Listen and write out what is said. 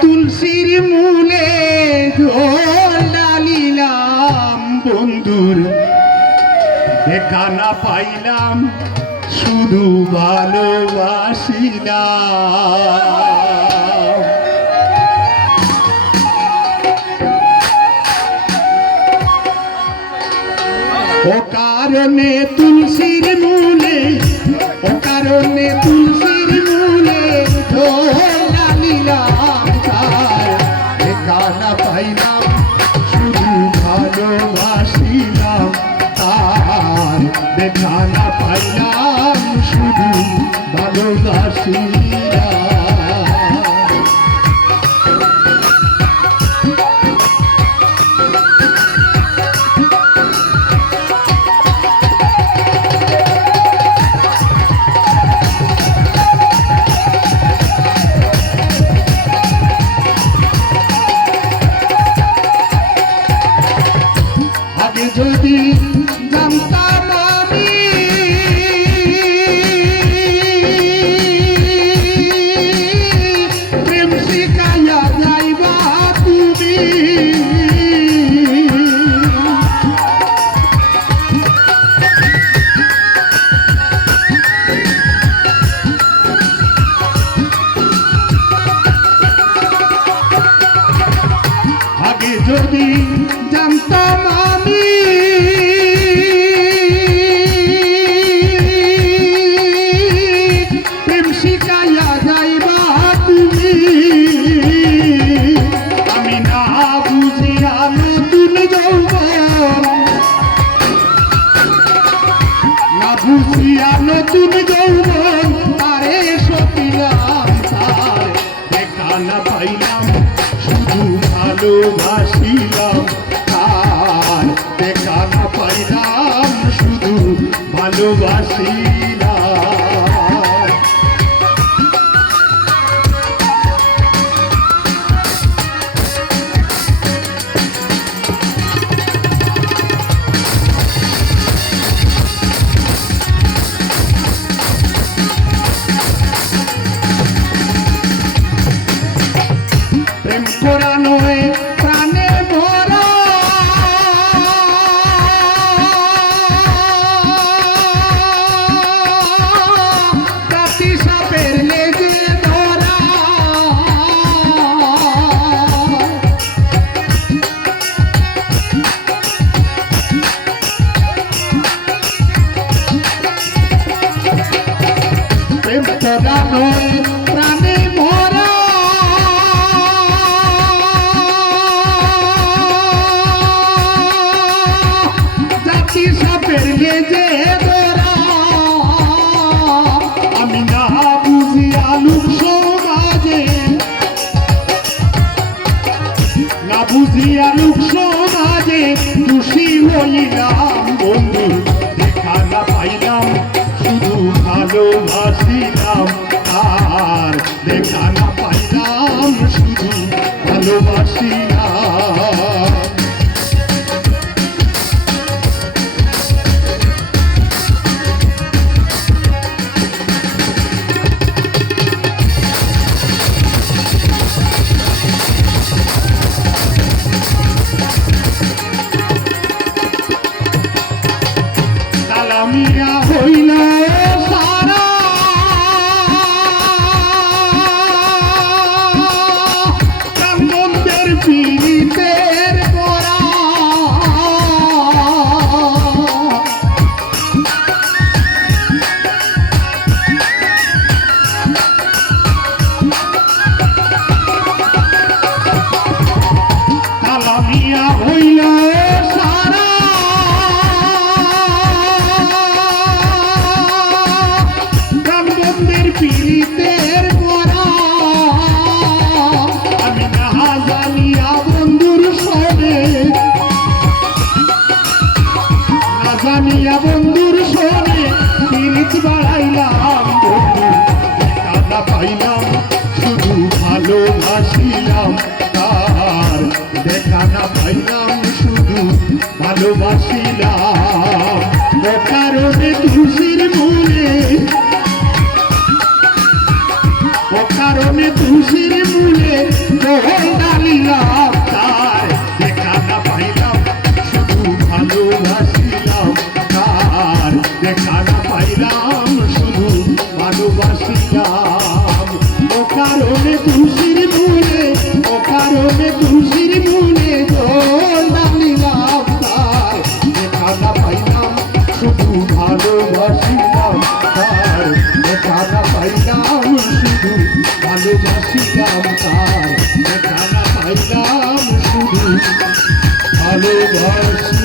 তুলসীর মূলে জল ডালিলাম বন্ধুর দেখা না পাইলাম শুধু ভালোবাসিলাম। ও কারণে তুলসীর মূলে, ও কারণে তুলসীর মূলে জল ডালিলাম তার দেখা না পাইলাম শুধু ভালোবাসিলাম, তার দেখা না পাইলাম শুধু ভালোবাসিলাম। যদি জানতাম আমি প্রেম শিখাইয়া যাইবা তুমি, আগে যদি জানতাম আমি প্রেম শিখাইয়া যাইবা তুমি, আমি না বুঝিয়া নতুন যৌবন, না বুঝিয়া নতুন যৌবন তারে সপিলাম, তার দেখা না পাইলাম শুধু ভালোবাসিলাম, তার দেখা না পাইলাম শুধু ভালোবাসিলাম। প্রেম করা নয় প্রাণে ভরা, কাটি সাপের লেগে ধরা, প্রেম করা নয় প্রাণে ভরা, সাপের লেজে ধরা, আমি না বুঝিয়া লোক সমাজে, না বুঝিয়া লোক সমাজে খুশি হইলাম বন্ধু, দেখা না পাইলাম শুধু ভালোবাসিলাম, আর দেখা না পাইলাম শুধু ভালোবাসিলাম। কালামিয়া হইল সারা, কান্দনের পীড়িতের পরা, কালামিয়া হইল সারা, পীড়িতের পরা, আমি না জানিয়া বন্ধুর শোনে, না জানিয়া বন্ধুর শোনে পীড়িত বাড়াইলাম বন্ধু, দেখা না পাইলাম শুধু ভালোবাসিলাম, তার দেখা না পাইলাম শুধু ভালোবাসিলাম। ও কারণে তুলসীর মূলে, ও কারণে তুলসীর মূলে পাইলাম শুধু ভালোবাসিলাম ও কারণে তুলসীর মনে ও কারণে তুলসীর মনে দোলা নিলাম তার দেখা না পাইলাম শুধু ভালোবাসিলাম তার দেখা না পাইলাম শুধু ভালোবাসিলাম তার দেখা না পাইলাম শুধু ভালোবাসি